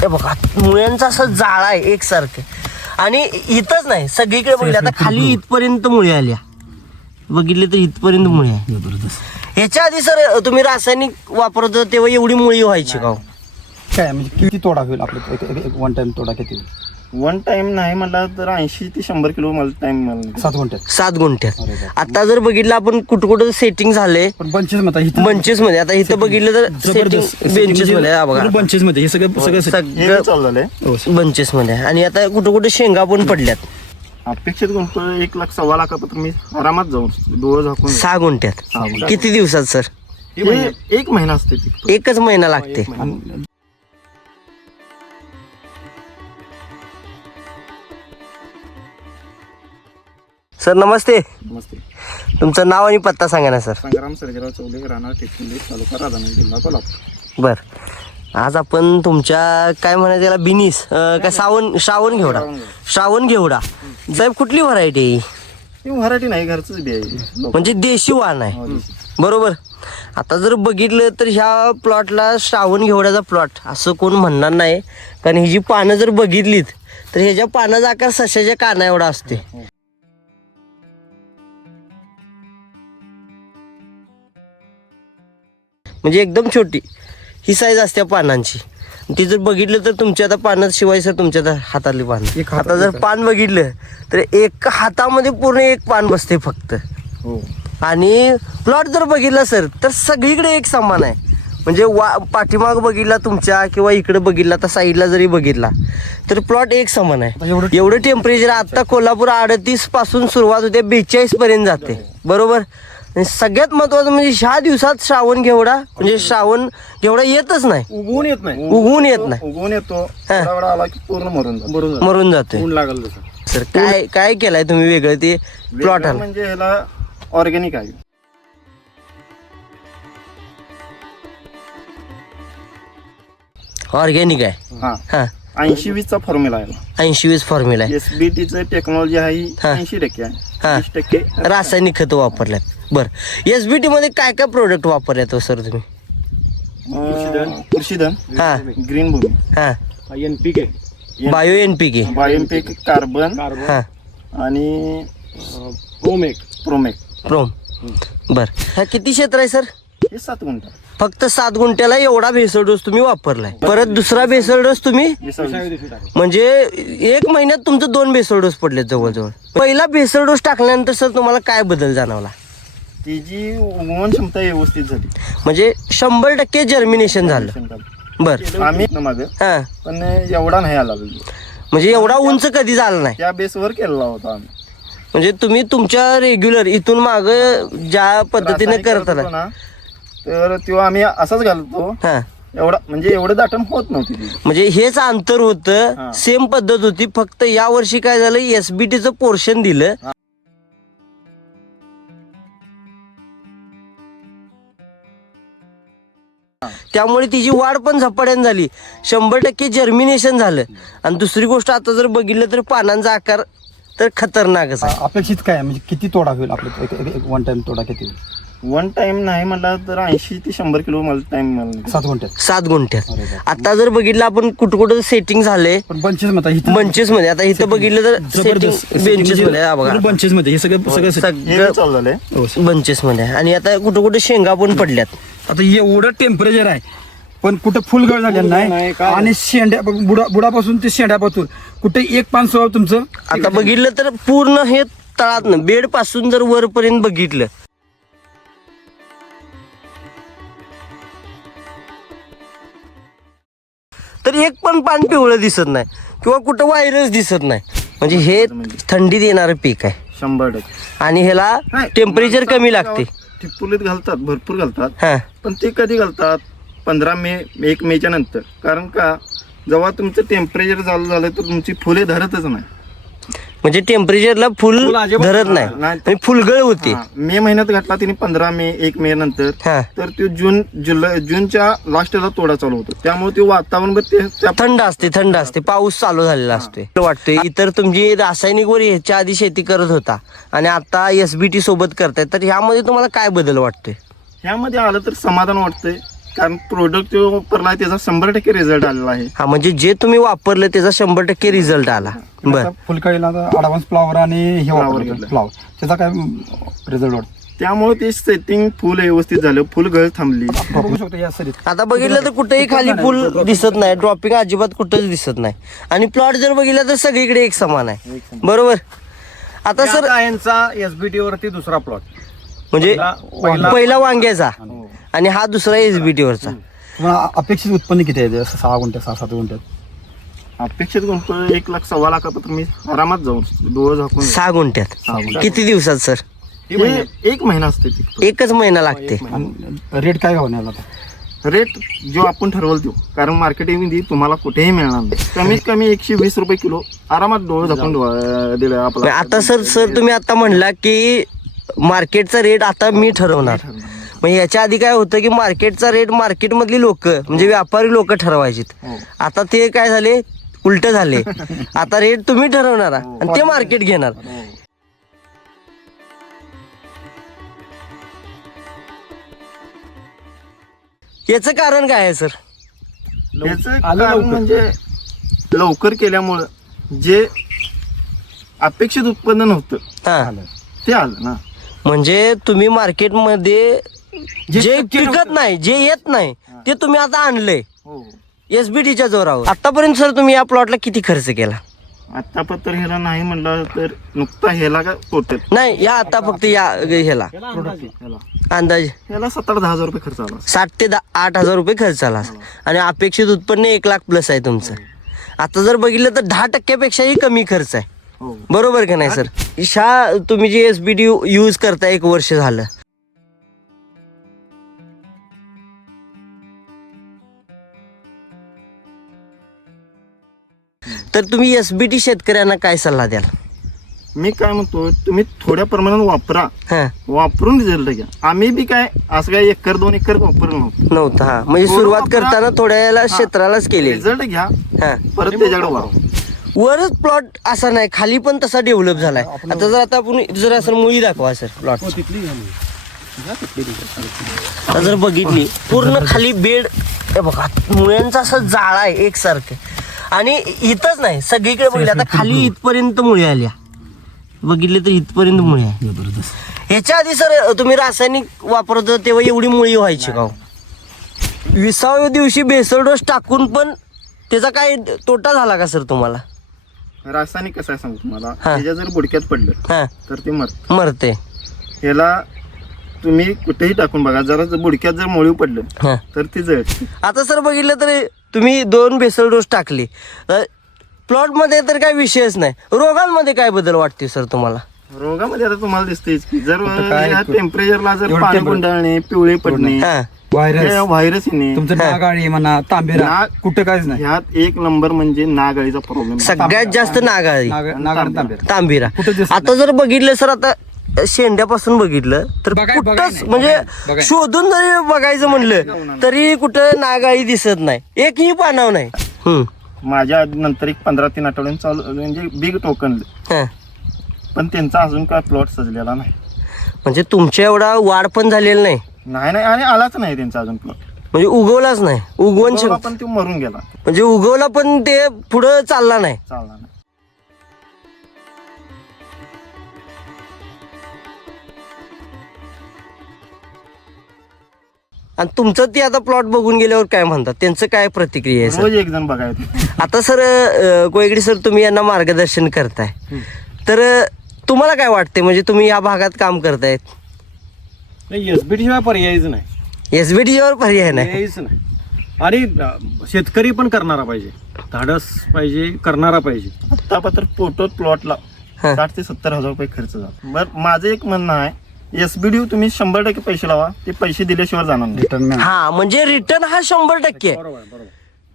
हे बघा मुळ्यांचा असं जाळा आहे एकसारखं. आणि इथंच नाही सगळीकडे बघितलं आता खाली इथपर्यंत मुळे आल्या बघितले तर इथपर्यंत मुळे आहे. ह्याच्या आधी सर तुम्ही रासायनिक वापरत होता तेव्हा एवढी मुळी व्हायची का? काय म्हणजे किती तोडा होईल आपलं वन टाइम तोडा किती होईल? वन टाइम नाही म्हटलं तर 80 ते 100 किलो मला टाइम मला 7 गुंठ्यात 7 गुंठ्यात. आता जर बघितलं आपण कुठं कुठं सेटिंग झाले पण बंचेस मध्ये बंचेस मध्ये. आता इथं बघितलं तर बेंचेस मध्ये आहे बघा बंचेस मध्ये हे सगळं सगळं चालू झालंय बंचेस मध्ये आहे. आणि आता कुठं कुठं शेंगा पण पडल्यात. अपेक्षित गुंत 1 लाख 1.25 लाखापर्यंत मी आरामात जाऊ डोळं झाकून 6 गुंठ्यात. 6 गुंठ्यात. किती दिवसात सर? हे 1 महिना असते ती. एकच महिना लागते. सर नमस्ते. नमस्ते. तुमचं नाव आणि पत्ता सांगा ना सर. संग्राम सर्जेराव चौले, राहणार टेकली, तालुका राधानगरी, जिल्हा कोल्हापूर. बर. आज आपण तुमच्या काय म्हणायचं त्याला बिनीस काय श्रावण घेवडा साहेब कुठली व्हरायटी आहे? ही व्हरायटी नाही घरचंच बी आहे म्हणजे देशी वाण आहे बरोबर. आता जर बघितलं तर ह्या प्लॉटला श्रावण घेवड्याचा प्लॉट असं कोण म्हणणार नाही. कारण ही जी पानं जर बघितलीत तर ह्याच्या पानाचा आकार सशाच्या काना एवढा असते. म्हणजे एकदम छोटी ही साईज असते पानांची. ती जर बघितलं तर तुमच्या आता पानं शिवाय सर तुमच्या आता हातातली पानं आता जर पान बघितलं तर एक हातामध्ये पूर्ण एक पान बसते फक्त. हो. आणि प्लॉट जर बघितला सर तर सगळीकडे एक समान आहे. म्हणजे पाठीमाग बघितला तुमच्या किंवा इकडे बघितला तर साईडला जरी बघितला तर प्लॉट एक समान आहे. एवढं टेम्परेचर आता कोल्हापूर 38 पासून सुरुवात होते 42 पर्यंत जाते बरोबर. आणि सगळ्यात महत्वाचं म्हणजे ह्या दिवसात श्रावण घेवडा म्हणजे श्रावण घेवडा येतच नाही. उगवून येत नाही. उगवून येतो थोडा आला की पूर्ण मरून जातोय. ऊन लागल सर काय केलंय तुम्ही वेगळं ते प्लॉट म्हणजे ह्याला ऑर्गॅनिक आहे. ऑर्गॅनिक आहे. हा 80-20 चा फॉर्म्युला आहे. 80-20 फॉर्म्युला आहे. SBTचं टेक्नॉलॉजी आहे 80% आहे. 20% रासायनिक खतं वापरल्यात. बरं SBT मध्ये काय काय प्रोडक्ट वापरल्यात सर तुम्ही? कृषीधन, हा ग्रीन भूमी, हा NPK बायो NPK, बायोएमपीक, कार्बन हा आणि प्रोमेक. प्रोम. बर. ह्या किती क्षेत्र आहे सर? हे 7 गुंठा. फक्त 7 गुंठ्याला एवढा भेसळ डोस तुम्ही वापरलाय. परत दुसरा भेसळ डोस तुम्ही म्हणजे 1 महिन्यात तुमचं 2 भेसळ डोस पडले जवळजवळ. पहिला भेसळ डोस टाकल्यानंतर सर तुम्हाला काय बदल जाणवला? ती जी उगवण क्षमता व्यवस्थित झाली म्हणजे 100% जर्मिनेशन झालं. बर. आम्ही माग हा पण एवढा नाही आला म्हणजे एवढा उंच कधी झाला नाही. त्या बेसवर केलेला होता आम्ही. म्हणजे तुम्ही तुमच्या रेग्युलर इथून माग ज्या पद्धतीने करत आला ना तर तो आम्ही असाच घालतो. हा एवढा म्हणजे एवढं दाटण होत नव्हती ती. म्हणजे हेच अंतर होतं. हा. सेम पद्धत होती. फक्त या वर्षी काय झालं SBTचं पोर्शन दिलं. त्यामुळे तिची वाढ पण झपाट्याने झाली. 100% जर्मिनेशन झालं. आणि दुसरी गोष्ट आता जर बघितलं तर पानांचा आकार तर खतरनाकच आहे. अपेक्षित काय म्हणजे किती तोडा होईल आपलं वन टाइम तोडा किती होईल? वन टाइम नाही म्हटलं तर 80 ते 100 किलो मला टाइम मला 7 गुंठ्यात 7 गुंठ्यात. आता जर बघितलं आपण कुठं कुठं सेटिंग झाले पण बंचेस मध्ये बंचेस मध्ये. आता इथं बघितलं तर बेंचेस मध्ये आहे बघा बंचेस मध्ये हे सगळं सगळं चालू झालंय. बंचेस मध्ये आहे. आणि आता कुठं कुठं शेंगा पण पडल्यात. आता एवढं टेम्परेचर आहे पण कुठं फुलगळ झालेलं नाही. आणि शेंड्या बुडापासून ते शेंड्यापासून कुठे एक पान सुद्धा तुमचं आता बघितलं तर पूर्ण हे तळातनं बेड पासून जर वरपर्यंत बघितलं तर एक पण पान पिवळं दिसत नाही किंवा कुठं व्हायरस दिसत नाही. म्हणजे हे थंडीत येणारं पीक आहे 100%. आणि ह्याला टेम्परेचर कमी लागते. टिपुलीत घालतात भरपूर घालतात. हा पण ते कधी घालतात 15 मे 1 मेच्या नंतर. कारण का जेव्हा तुमचं टेम्परेचर चालू झालं तर तुमची फुले धरतच नाही. म्हणजे टेम्परेचरला फुल धरत नाही आणि फुलगळ होते. मे महिन्यात घातला तिने 15 मे 1 मे नंतर हा तर तो जूनच्या लास्टला तोडा चालू होतो. त्यामुळे ते वातावरण थंड असते पाऊस चालू झालेला असतोय. वाटतंय इतर तुमची रासायनिक वर ह्याच्या आधी शेती करत होता आणि आता SBT सोबत करताय तर ह्यामध्ये तुम्हाला काय बदल वाटतोय? ह्यामध्ये आलं तर समाधान वाटतंय. कारण प्रोडक्ट जो वापरला त्याचा 100% रिझल्ट आलेला आहे. हा म्हणजे जे तुम्ही वापरलं त्याचा 100% रिझल्ट आला. बर, फुलकळीला ऍडव्हान्स फ्लावर आणि हे Flower वापरलं घेतलं. फ्लावर, त्याचा काय रिझल्ट वाटतो त्यामुळे ते सेटिंग फुल व्यवस्थित झालं, फुल गळ थांबली. बघू शकतो या सरीत. आता बघितलं तर कुठेही खाली फुल दिसत नाही, ड्रॉपिंग अजिबात कुठंच दिसत नाही. आणि प्लॉट जर बघितला तर सगळीकडे एक समान आहे. बरोबर. आता सर यांचा एसबीटी वरती दुसरा प्लॉट म्हणजे पहिला वांग्याचा आणि हा दुसरा SBT वरचा. तुम्हाला अपेक्षित उत्पन्न किती आहे असं 6 गुंठ्यात 6-7 गुंठ्यात? अपेक्षित गुंठ 1 लाख 1.25 लाखापर्यंत मी आरामात जाऊन डोळं झाकून 6 गुंठ्यात. किती दिवसात सर? हे 1 महिना असते ते. एकच महिना लागते. रेट काय घालून आता? रेट जो आपण ठरवल तो, कारण मार्केटिंग तुम्हाला कुठेही मिळणार नाही. कमीत कमी 120 रुपये किलो आरामात डोळं झाकून दिलं आपलं. आता सर तुम्ही आता म्हणला की मार्केटचा रेट आता मी ठरवणार. मग याच्या आधी काय होतं की मार्केटचा रेट मार्केटमधली लोक म्हणजे व्यापारी लोक ठरवायचे. आता ते काय झाले, उलट झाले. आता रेट तुम्ही ठरवणार आणि ते मार्केट घेणार. याचं कारण काय आहे सर? याचं कारण म्हणजे लवकर केल्यामुळं जे अपेक्षित उत्पन्न नव्हतं हा, ते आलं ना. म्हणजे तुम्ही मार्केटमध्ये जे पिकत नाही, जे येत नाही ते तुम्ही आता आणलंय SBTच्या जोरावर. आतापर्यंत सर तुम्ही या प्लॉटला किती खर्च केला? आतापत्र ह्याला नाही म्हणलं तर नुकता ह्याला का टोटल नाही, या आता फक्त या ह्याला अंदाज ह्याला 7-10 हजार रुपये खर्च आला. 7 ते 8 हजार रुपये खर्च आला आणि अपेक्षित उत्पन्न 1 लाख प्लस आहे तुमचं. आता जर बघितलं तर 10% कमी खर्च आहे. हो. बरोबर का नाही सर? तुम्ही जे SBT यूज करता 1 वर्ष झालं, तर तुम्ही SBT शेतकऱ्यांना काय सल्ला द्याल? मी काय म्हणतो, तुम्ही थोड्या प्रमाणात वापरा, हा, वापरून रिझल्ट घ्या. आम्ही बी काय असं काय 1-2 एकर वापरलं नव्हतं. नव्हतं. हा म्हणजे सुरुवात करताना थोड्या क्षेत्रालाच केली. रिझल्ट घ्या, हा, परत त्याच्याकडे वाढवा. वरच प्लॉट असा नाही, खाली पण तसा डेव्हलप झालाय. आता आपण जर असं मुळी दाखवा सर प्लॉट. आता जर बघितली पूर्ण खाली बेड, हे बघा मुळ्यांचा असं जाळा आहे एकसारखं. आणि इथंच नाही, सगळीकडे बघितलं आता खाली इथपर्यंत मुळी आल्या. बघितले तर इथपर्यंत मुळी आहे. ह्याच्या आधी सर तुम्ही रासायनिक वापरत होता तेव्हा एवढी मुळी व्हायची का? 20व्या दिवशी बेसल डोस टाकून पण त्याचा काय तोटा झाला का सर तुम्हाला? रासायनिक कसं आहे सांगू तुम्हाला, हा. त्याच्या जर बुडक्यात पडलं हा, तर ते मरत. मरते. ह्याला तुम्ही कुठेही टाकून बघा, जरा बुडक्यात जर मोळीव पडलं हा. तर ते जळते. आता सर बघितलं तर तुम्ही 2 बेसल डोस टाकले, प्लॉट मध्ये तर काय विषयच नाही. रोगांमध्ये काय बदल वाटते सर तुम्हाला? रोगामध्ये आता तुम्हाला दिसतेच की जर काय ह्या टेम्परेचरला जर एवढं पाणी temperature. गुंडाळणे, पिवळे पडणे, हा, व्हायरस, व्हायरस येणे, तुमचं नागाळी म्हणा, तांबेरा, नाग- कुठं काहीच नाही. ह्यात 1 नंबर म्हणजे नागळीचा प्रॉब्लेम. सगळ्यात जास्त नागाळी, नागाळ तांबेरा तांबिरा. कुठं दिसत आता जर बघितलं सर, आता शेंड्यापासून बघितलं तर बघाय कुठंच नाही, म्हणजे बघाय. शोधून जरी बघायचं म्हणलं तरी कुठं नागाळी दिसत नाही, एकही पानाव नाही. माझ्या नंतर 15-3 आठवड्यांनी चालू म्हणजे बिग टोकन, हा. पण त्यांचा अजून काय प्लॉट सजलेला नाही. म्हणजे तुमच्या एवढा वाढ पण झालेला नाही, नाही आणि आलाच नाही त्यांचा अजून प्लॉट. म्हणजे उगवलाच नाही. उगवण उगवला पण तो मरून गेला, म्हणजे उगवला पण ते पुढं चालला नाही. चालला नाही. आणि तुमचं ते आता प्लॉट बघून गेल्यावर काय म्हणतात, त्यांचं काय प्रतिक्रिया आहे सर? रोज 1 जण बघायचं. आता सर कोयगडी सर तुम्ही यांना मार्गदर्शन करताय, तर तुम्हाला काय वाटते, म्हणजे तुम्ही या भागात काम करतायत, नाही एसबीटी शिवाय पर्यायच नाही, SBTवर पर्याय नाही. पर्यायच नाही. आणि शेतकरी पण करणारा पाहिजे, धाडस पाहिजे, करणारा पाहिजे. आतापत्र फोटो प्लॉटला हा. 60 ते 70 हजार रुपये खर्च झाला. बरं, माझं एक म्हणणं आहे, SBT तुम्ही 100% पैसे लावा, ते पैसे दिल्याशिवाय जाणार नाही. रिटर्न हा, म्हणजे रिटर्न हा 100% आहे, बरोबर बरोबर.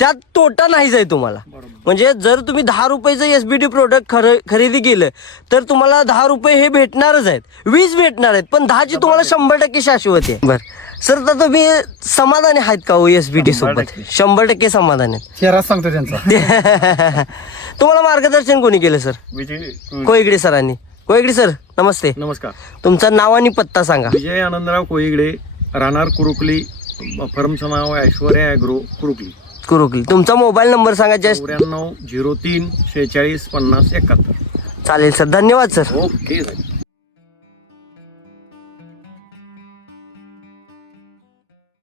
त्यात तोटा नाहीच आहे तुम्हाला. म्हणजे जर तुम्ही 10 रुपयाचं SBT प्रोडक्ट खरेदी केलं तर तुम्हाला 10 रुपये हे भेटणारच आहेत, 20 भेटणार आहेत, पण 10ची तुम्हाला 100% शाश्वत आहे. बरं सर, तर तुम्ही समाधानी आहेत का हो SBT सोबत? 100% समाधानी आहेत. चेहरा सांगतो त्यांचा. तुम्हाला मार्गदर्शन कोणी केलं सर? विजय कोयगडे सरांनी. कोयगडे सर नमस्ते, नमस्कार. तुमचं नाव आणि पत्ता सांगा. विजय आनंदराव कोईगडे, राहणार कुरुकली, फर्मचं नाव आहे ऐश्वर्या ॲग्रो कुरुकली. कुरुकली. तुमचा मोबाईल नंबर सांगा जस्ट. 94 03 46 50 71. चालेल सर, धन्यवाद सर. ओके.